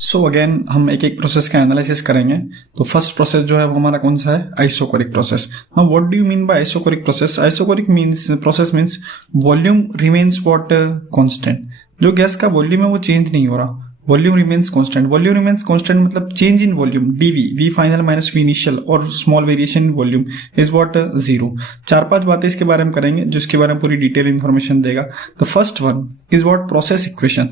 So again हम एक एक प्रोसेस का एनालिसिस करेंगे। तो फर्स्ट प्रोसेस जो है वो हमारा कौन सा है? Isochoric process. हाँ, what do you mean by isochoric process? Isochoric means process means volume remains what constant. जो गैस का वॉल्यूम है वो चेंज नहीं हो रहा, volume remains constant. Volume remains constant मतलब change in volume dV, V final minus V initial और small variation in volume is what zero. 4-5 बातें इसके बारे में करेंगे जिसके बारे में पूरी डिटेल इंफॉर्मेशन देगा। The first one is what? Process equation.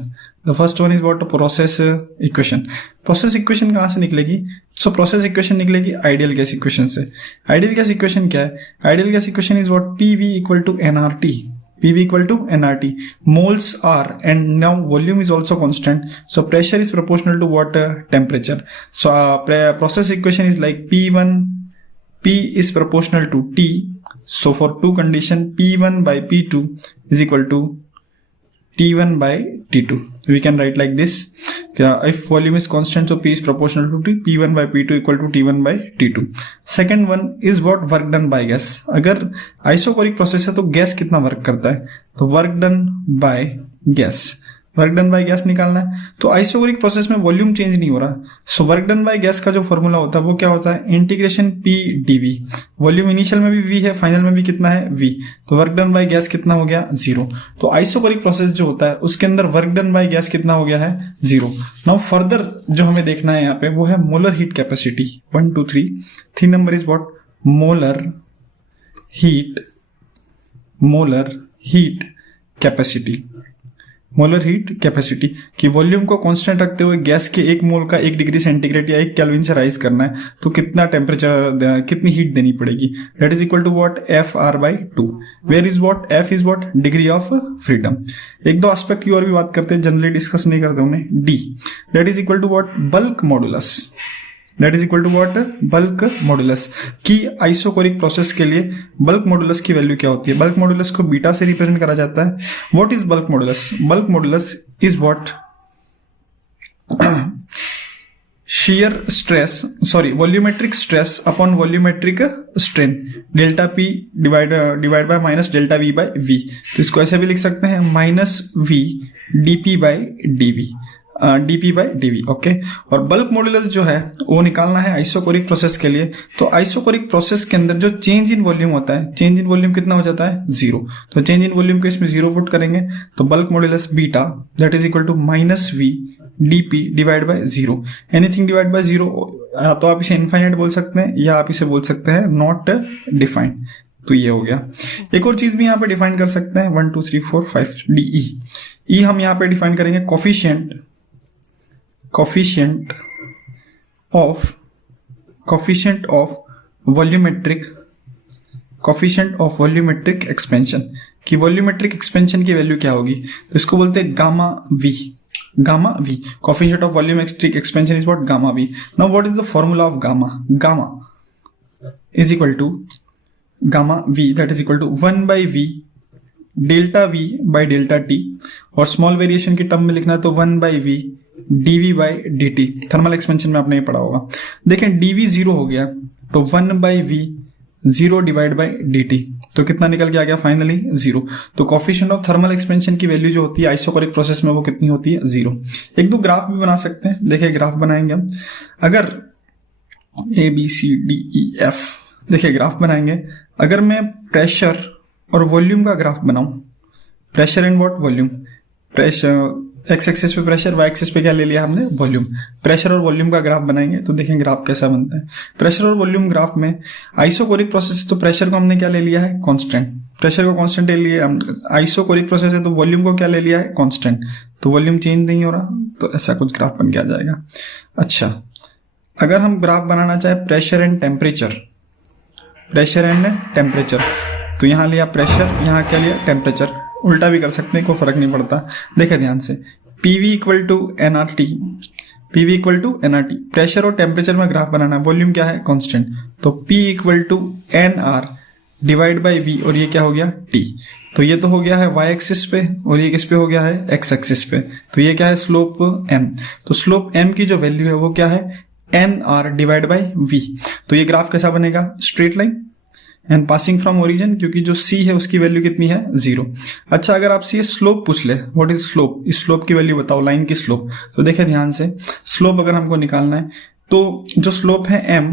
The first one is what? Process equation. Process equation कहां से निकलेगी? सो प्रोसेस इक्वेशन निकलेगी आइडियल गैस इक्वेशन से। आइडियल गैस इक्वेशन क्या है? Ideal gas equation is what? PV equal to NRT. PV equal to nRT. Moles are, and now volume is also constant. So pressure is proportional to what? Temperature. So process equation is like P1, P is proportional to T. So for two condition, P1 by P2 is equal to T1 by T2. We can write like this. If volume is constant, so P is proportional to T. P1 by P2 equal to T1 by T2. Second one is what? Work done by gas. अगर isochoric process है तो gas कितना work करता है? तो work done by gas. Work done by gas निकालना है। तो आइसोकोरिक प्रोसेस में वॉल्यूम चेंज नहीं हो रहा, so work done by gas का जो फॉर्मूला होता है वो क्या होता है? Integration P dV. Volume initial में भी वी है, फाइनल में भी कितना है? वी। तो वर्क डन बाय गैस कितना हो गया? जीरो। तो आइसोकोरिक प्रोसेस जो होता है उसके अंदर वर्क डन बाय गैस कितना हो गया है? जीरो। नाउ फर्दर जो हमें देखना है यहाँ पे वो है molar heat capacity. 1 2 3। 3 number is what? Molar heat capacity. Molar heat capacity कि वॉल्यूम को कांस्टेंट रखते हुए गैस के 1 मोल का 1 डिग्री सेंटीग्रेड या 1 केल्विन से राइज करना है तो कितना टेम्परेचर, कितनी हीट देनी पड़ेगी? That is equal to what? FR/2। Where is what? F is what? Degree of freedom. एक दो एस्पेक्ट की और भी बात करते हैं, जनरली डिस्कस नहीं करते उन्हें। D that is equal to what? Bulk modulus. That is equal to what? Bulk modulus. की आइसोकोरिक प्रोसेस के लिए बल्क मॉडुलस की वैल्यू क्या होती है? बल्क मॉडुलस को बीटा से रिप्रेजेंट करा जाता है। What is bulk modulus? Bulk modulus is what? shear stress, sorry, volumetric stress upon volumetric strain, delta P divide by minus delta V by V। तो इसको ऐसे भी लिख सकते हैं minus V dP by dV, dP by dV। Okay, और bulk modulus जो है वो निकालना है आइसोकोरिक प्रोसेस के लिए। तो आइसोकोरिक प्रोसेस के अंदर जो चेंज इन वॉल्यूम होता है, चेंज इन वॉल्यूम कितना हो जाता है? जीरो। तो चेंज इन वॉल्यूम को इसमें जीरो पुट करेंगे तो bulk modulus beta that is equal to minus V dP divide by zero. Anything divide by zero, तो आप इसे इनफाइनाइट बोल सकते हैं या आप इसे बोल सकते हैं नॉट डिफाइंड। तो ये हो गया। एक और चीज भी यहाँ पे डिफाइन कर सकते हैं, 1 2 3 4 5 DE। ई हम यहाँ पे डिफाइन करेंगे coefficient of volumetric expansion कि वॉल्यूमेट्रिक एक्सपेंशन की वैल्यू क्या होगी? तो इसको बोलते हैं gamma V। coefficient of volumetric expansion is what? gamma V। now what is the formula of gamma is equal to gamma V that is equal to 1 by V delta V by delta T, और small variation की term में लिखना है तो 1 by V dV by dt। Thermal expansion में आपने ये पढ़ा होगा। देखें dV जीरो हो गया तो 1 by V zero divide by dt, तो कितना निकल के आ गया? Finally zero. तो कोफिशिएंट ऑफ थर्मल एक्सपेंशन की वैल्यू जो होती है आइसोकोरिक प्रोसेस में वो कितनी होती है? जीरो। एक दो ग्राफ भी बना सकते हैं। देखिए ग्राफ बनाएंगे हम, अगर ABCDEF, देखिए ग्राफ बनाएंगे। अगर मैं प्रेशर और वॉल्यूम का ग्राफ बनाऊं, pressure and what? Volume. Pressure x axis पे प्रेशर, वाई एक्सिस पे क्या ले लिया हमने? वॉल्यूम। प्रेशर और वॉल्यूम का ग्राफ बनाएंगे तो देखें ग्राफ कैसा बनता है। प्रेशर और वॉल्यूम ग्राफ में आइसोकोरिक प्रोसेस है तो प्रेशर को हमने क्या ले लिया है? कांस्टेंट। प्रेशर को कांस्टेंट ले लिया। आइसोकोरिक प्रोसेस है तो वॉल्यूम को क्या ले लिया है? कांस्टेंट। तो वॉल्यूम चेंज नहीं हो रहा, तो ऐसा कुछ ग्राफ बन के आ जाएगा। अच्छा, अगर हम ग्राफ बनाना चाहे प्रेशर एंड टेम्परेचर, तो यहाँ लिया प्रेशर, यहाँ क्या लिया? टेम्परेचर। उल्टा भी कर सकते हैं, कोई फर्क नहीं पड़ता। देखिए ध्यान से, PV equal to NRT, pressure और टेम्परेचर में ग्राफ बनाना है। वॉल्यूम क्या है? कांस्टेंट। तो P equal to NR divide by V, और ये क्या हो गया? T। तो ये तो हो गया है y एक्सिस पे और ये किस पे हो गया है? x एक्सिस पे। तो ये क्या है? Slope m। तो स्लोप m की जो वैल्यू है वो क्या है? NR divide by V। तो ये ग्राफ कैसा बनेगा? Straight line. And passing from origin, क्योंकि जो c है उसकी वैल्यू कितनी है 0। अच्छा, अगर आपसे ये स्लोप पूछ ले, व्हाट इज स्लोप, इस स्लोप की वैल्यू बताओ, लाइन की स्लोप, तो देखिए ध्यान से, स्लोप अगर हमको निकालना है तो जो स्लोप है m,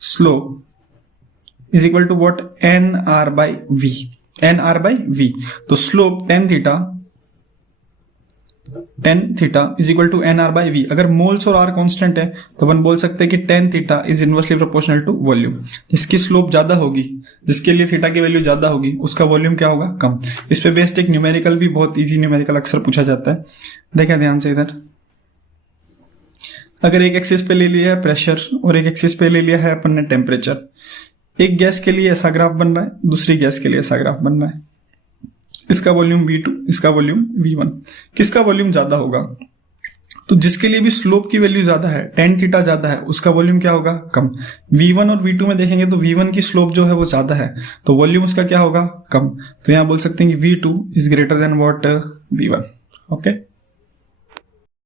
slope is equal to what, n R by V, n R by V. तो slope tan theta is equal to n R by V. अगर मोल्स और आर कांस्टेंट है तो अपन बोल सकते हैं कि tan theta is inversely proportional to volume. जिसकी स्लोप ज्यादा होगी, जिसके लिए थीटा की वैल्यू ज्यादा होगी, उसका वॉल्यूम क्या होगा, कम। इस पे बेस्ड एक न्यूमेरिकल भी, बहुत इजी न्यूमेरिकल अक्सर पूछा जाता है। देखा ध्यान से इधर, अगर एक एक्सिस पे ले लिया है प्रेशर और एक एक्सिस पे ले लिया है अपन ने टेम्परेचर, एक गैस के लिए ऐसा ग्राफ बन रहा है, दूसरी गैस के लिए ऐसा ग्राफ बन रहा है। इसका वॉल्यूम V2, इसका वॉल्यूम V1, किसका वॉल्यूम ज्यादा होगा, तो जिसके लिए भी स्लोप की वैल्यू ज्यादा है, टेन थीटा ज्यादा है, उसका वॉल्यूम क्या होगा, कम। V1 और V2 में देखेंगे तो V1 की स्लोप जो है वो ज्यादा है, तो वॉल्यूम उसका क्या होगा, कम। तो यहां बोल सकते हैं कि V2 is greater than what, V1। Okay.